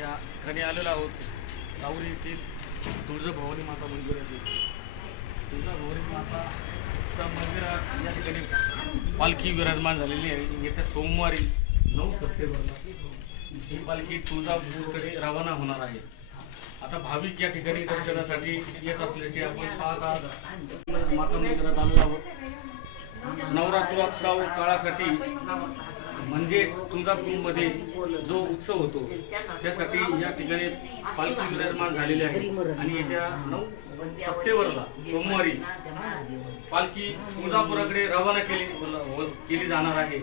या ठिकाणी आलेलो आहोत. राहुरी येथील तुळजाभवानी माता मंदिरात तुळजाभवानी माताच्या मंदिरात या ठिकाणी पालखी विराजमान झालेली आहे. येत्या सोमवारी नऊ सप्टेंबरला ही पालखी तुळजापूरकडे रवाना होणार आहे. आता भाविक या ठिकाणी दर्शनासाठी येत असल्याचे आपण पाहत आहात. माता मंदिरात आलेलो आहोत. नवरात्रोत्सव काळासाठी म्हणजेच तुळजापूरमध्ये जो उत्सव होतो त्यासाठी या ठिकाणी पालखी विराजमान झालेली आहे आणि येत्या नऊ सप्टेंबरला सोमवारी पालखी तुळजापुराकडे रवाना केली केली जाणार आहे.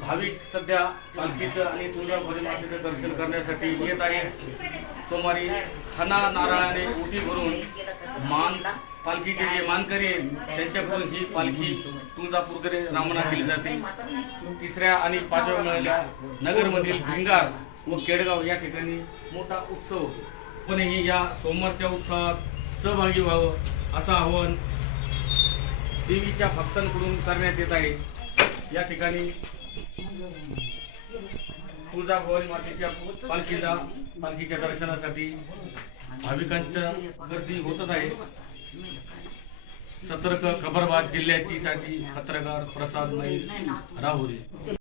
भाविक सध्या पालखीचं आणि तुळजाभवानी मातेचं दर्शन करण्यासाठी येत आहे सोमवारी खाना नारळाने उटी भरून मान पालखीचे जे मानकरी आहेत, त्यांच्याकडून ही पालखी तुळजापूरकडे रवाना केली जाते. तिसऱ्या आणि पाचव्या मेळ्याला नगरमधील भिंगार व केडगाव या ठिकाणी मोठा उत्सव होतो या सोमवारच्या उत्सवात सहभागी व्हावं असं आवाहन देवीच्या भक्तांकडून करण्यात येत आहे. या ठिकाणी तुळजाभवानी मातेच्या पालखीला पालखीच्या दर्शनासाठी भाविकांच्या गर्दी होतच आहे. सतर्क खबरबाद जिल्ह्याची साठी पत्रकार प्रसाद नाईक राहुरी.